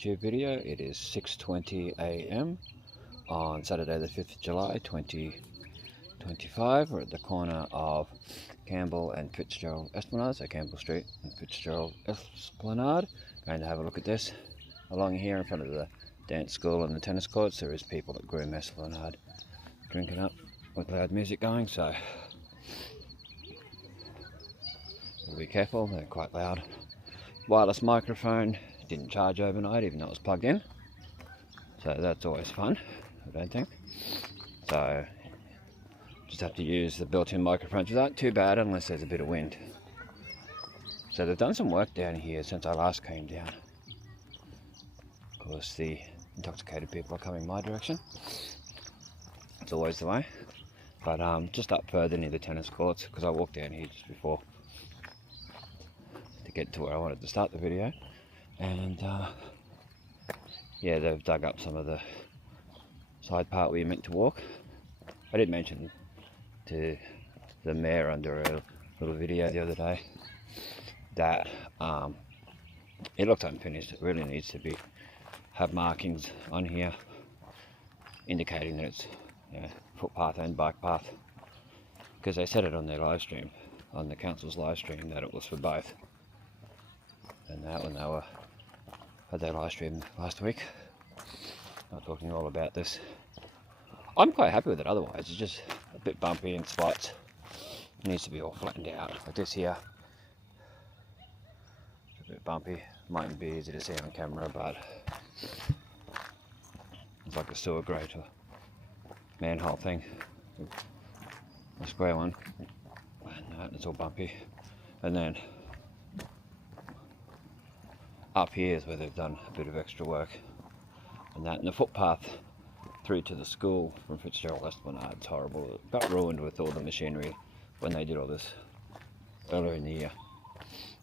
YouTube video. It is 6:20 AM on Saturday the 5th of July 2025. We're at the corner of Campbell and Fitzgerald Esplanade, so Campbell Street and Fitzgerald Esplanade. Going to have a look at this. Along here in front of the dance school and the tennis courts, there is people at Groom Esplanade drinking up with loud music going, so be careful, they're quite loud. Wireless microphone, didn't charge overnight even though it was plugged in, so that's always fun, I don't think. So just have to use the built-in microphones, which aren't too bad unless there's a bit of wind. So they've done some work down here since I last came down. Of course the intoxicated people are coming my direction, it's always the way. But just up further near the tennis courts, because I walked down here just before to get to where I wanted to start the video, and yeah, they've dug up some of the side part where you're meant to walk. I did mention to the mayor under a little video the other day that it looks unfinished. It really needs to have markings on here indicating that it's, you know, footpath and bike path, because they said it on their live stream, on the council's live stream, that it was for both. And that when they had their live stream last week, they were talking all about this. I'm quite happy with it otherwise. It's just a bit bumpy in spots. It needs to be all flattened out. Like this here, it's a bit bumpy. Mightn't be easy to see on camera, but it's like a sewer grate or manhole thing, a square one, and it's all bumpy. And then up here is where they've done a bit of extra work, and the footpath through to the school from Fitzgerald Esplanade, it's horrible. It got ruined with all the machinery when they did all this earlier in the year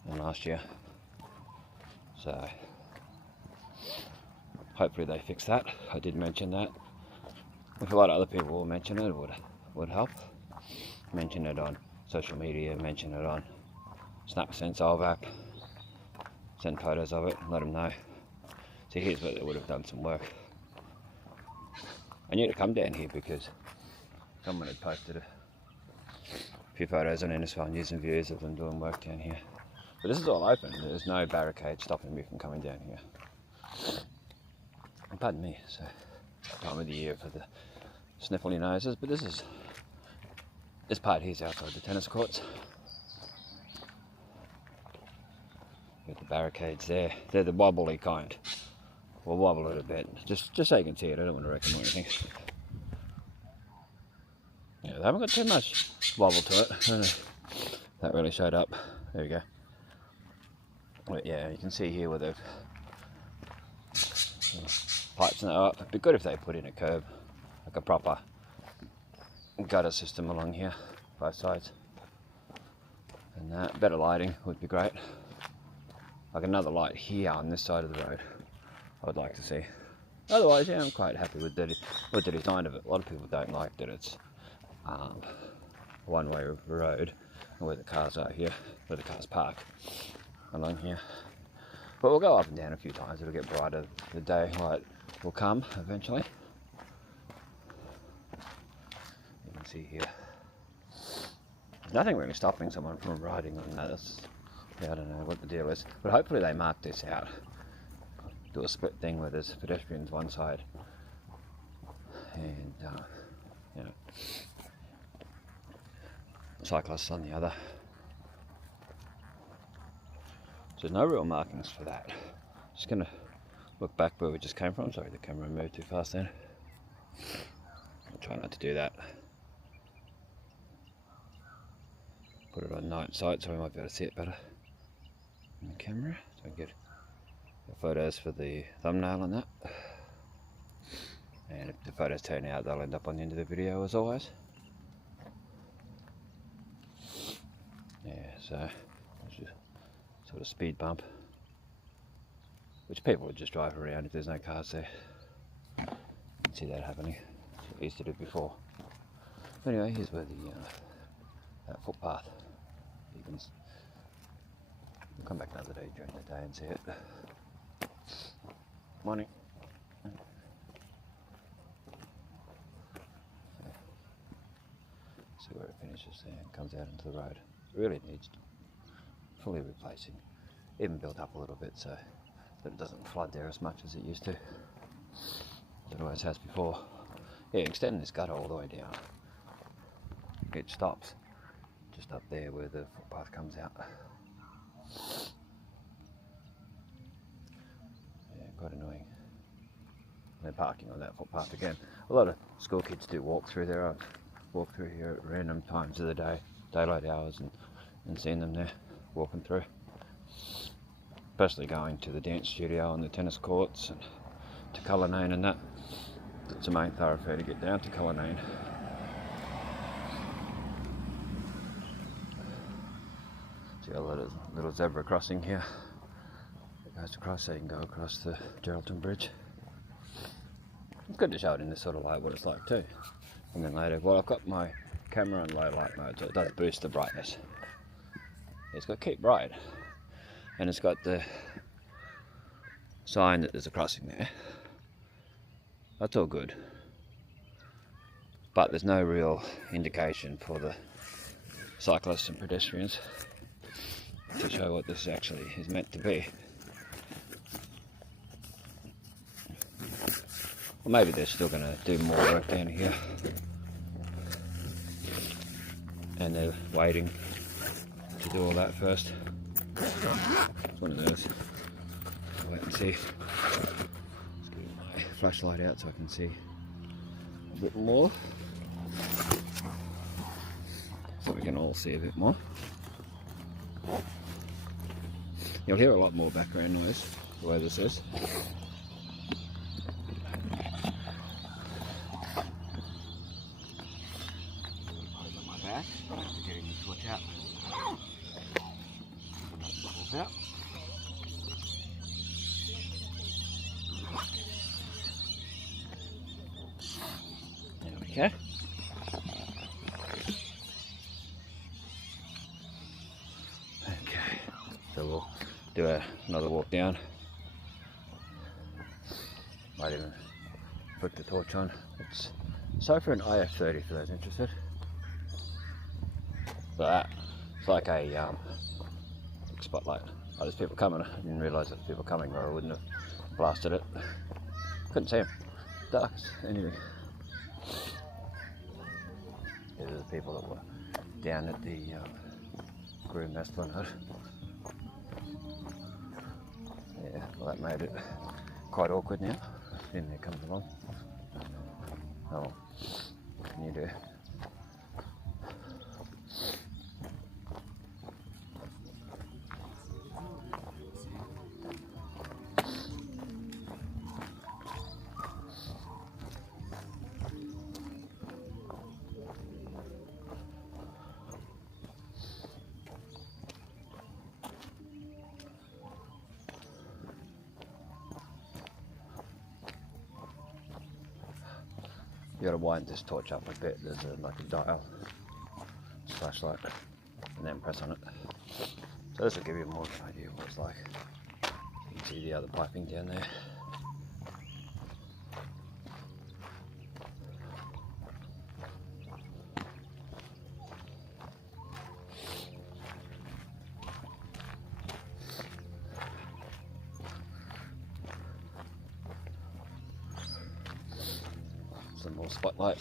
and last year, so hopefully they fix that. I did mention that. If a lot of other people will mention it, would help. Mention it on social media, mention it on Snapsense app, send photos of it, let them know. So here's where they would have done some work. I knew to come down here because someone had posted a few photos on Innisfail and using views of them doing work down here. But this is all open, there's no barricade stopping me from coming down here. Pardon me, so time of the year for the sniffly noses, but this part here's outside the tennis courts. Got the barricades there. They're the wobbly kind. We'll wobble it a bit, just so you can see it. I don't want to wreck them or anything. Yeah, they haven't got too much wobble to it. I don't know if that really showed up. There we go. But yeah, you can see here where they've pipes and that up. It'd be good if they put in a curb, like a proper gutter system along here, both sides. And that better lighting would be great. Like another light here on this side of the road, I would like to see. Otherwise, yeah, I'm quite happy with the design of it. A lot of people don't like that it's a one-way road, where the cars are here, where the cars park along here. But we'll go up and down a few times. It'll get brighter. The daylight will come eventually. You can see here, there's nothing really stopping someone from riding on that. Yeah, I don't know what the deal is, but hopefully they mark this out. Do a split thing where there's pedestrians one side and you know, cyclists on the other. So there's no real markings for that. Just gonna look back where we just came from. Sorry, the camera moved too fast then. I'll try not to do that. Put it on night sight so we might be able to see it better on the camera. So I can get the photos for the thumbnail and that. And if the photos turn out, they'll end up on the end of the video as always. Yeah, so sort of speed bump, which people would just drive around if there's no cars there. You can see that happening. That's what we used to do before. But anyway, here's where the that footpath. We'll come back another day during the day and see it. Morning. See where it finishes there and comes out into the road. It really needs fully replacing. Even built up a little bit so that it doesn't flood there as much as it used to. It always has before. Yeah, extend this gutter all the way down. It stops just up there where the footpath comes out. Yeah, quite annoying. They're parking on that footpath again. A lot of school kids do walk through there. I've walked through here at random times of the day, daylight hours, and seen them there walking through. Especially going to the dance studio and the tennis courts and to Cullinane and that. It's the main thoroughfare to get down to Cullinane. See a little zebra crossing here. It goes across so you can go across the Geraldton Bridge. It's good to show it in this sort of light what it's like too. And then later, well, I've got my camera on low light mode so it does boost the brightness. It's got keep bright. And it's got the sign that there's a crossing there. That's all good. But there's no real indication for the cyclists and pedestrians to show what this actually is meant to be. Well, maybe they're still going to do more work down here. And they're waiting to do all that first. It's one of those. I'll wait and see. Let's get my flashlight out so I can see a bit more. So we can all see a bit more. You'll hear a lot more background noise the way this is. On my back, I'm getting the torch out. Out. There we go. Okay, so we'll do another walk down. Might even put the torch on. It's for an IF30 for those interested. But it's like a spotlight. Oh, there's people coming. I didn't realise there was people coming or I wouldn't have blasted it. Couldn't see them. Dark as anything. Yeah, there's the people that were down at the Groom Esplanade. Yeah, well that made it quite awkward now. Then there comes along. Oh, what can you do? You got to wind this torch up a bit. There's like a dial, flashlight, and then press on it. So this will give you more of an idea of what it's like. You can see the other piping down there. Some more spotlight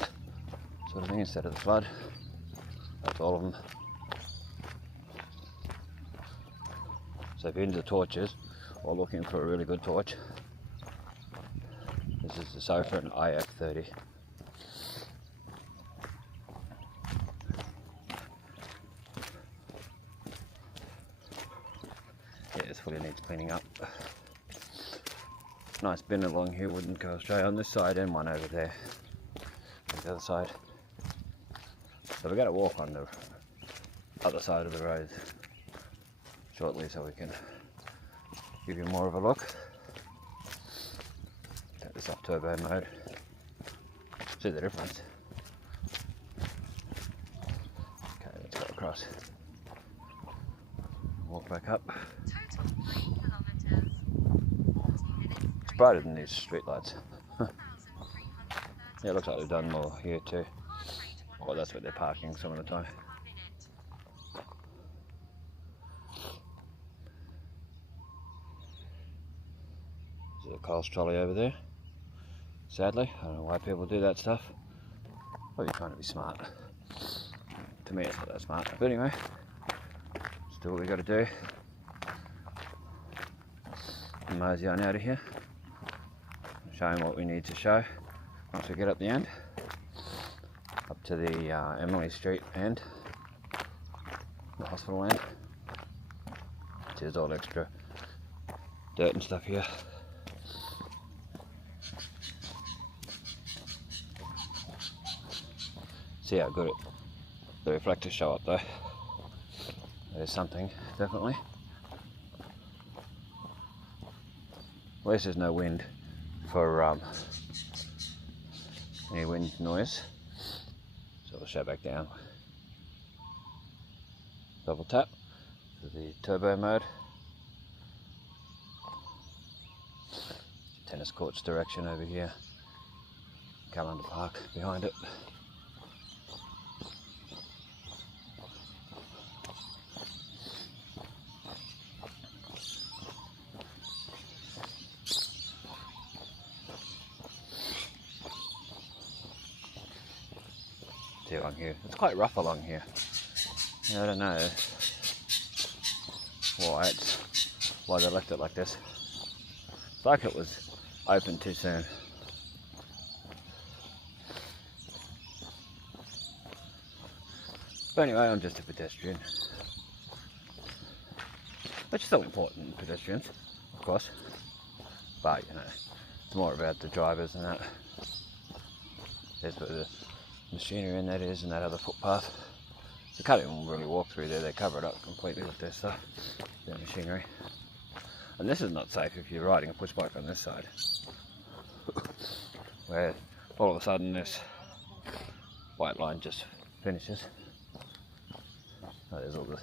sort of thing instead of the flood. That's all of them. So if you're into torches or looking for a really good torch, this is the Sepand IF30. Yeah, this fully needs cleaning up. Nice bin along here, wouldn't go astray on this side and one over there on the other side. So we're going to walk on the other side of the road shortly so we can give you more of a look. Take this off turbo mode. See the difference. Okay, let's go across. Walk back up. Total 9 kilometers, 40 minutes, 3 brighter than these streetlights. Yeah, it looks like they've done more here too. Well, that's where they're parking some of the time. There's a Coles trolley over there. Sadly, I don't know why people do that stuff. Probably trying to be smart. To me, it's not that smart. But anyway, let's do what we got to do. Mosey on out of here. Show him what we need to show once we get up the end. Up to the Emily Street end. The hospital end. There's all extra dirt and stuff here. See how good the reflectors show up though. There's something, definitely. At least there's no wind for any wind noise. So we'll show back down. Double tap for the turbo mode. Tennis courts direction over here. Calendar Park behind it. Along here. It's quite rough along here. Yeah, I don't know why they left it like this. It's like it was open too soon. But anyway, I'm just a pedestrian. Which is still important, pedestrians, of course. But you know, it's more about the drivers and that. There's the machinery and that is, and that other footpath. You can't even really walk through there, they cover it up completely with their stuff, their machinery. And this is not safe if you're riding a push bike on this side, where all of a sudden this white line just finishes. Oh, there's all the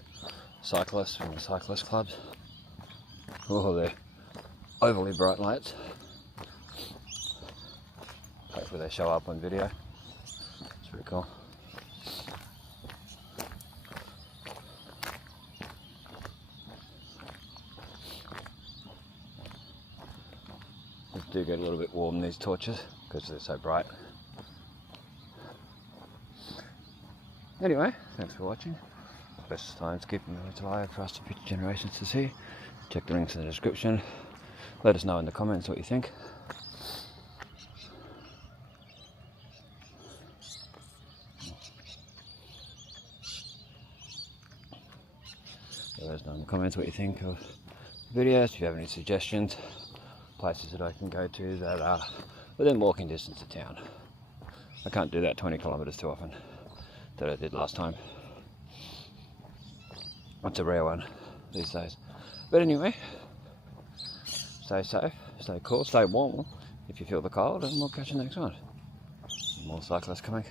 cyclists from the cyclist clubs. Oh, they're overly bright lights. Hopefully they show up on video. Pretty cool. They do get a little bit warm, these torches, because they're so bright. Anyway, thanks for watching. Best times keeping the alive for us to future generations to see. Check the links in the description. Let us know in the comments what you think. Let us know in the comments what you think of the videos. If you have any suggestions, places that I can go to that are within walking distance of town. I can't do that 20 kilometres too often that I did last time. It's a rare one these days. But anyway, stay safe, stay cool, stay warm if you feel the cold, and we'll catch you next one. More cyclists coming.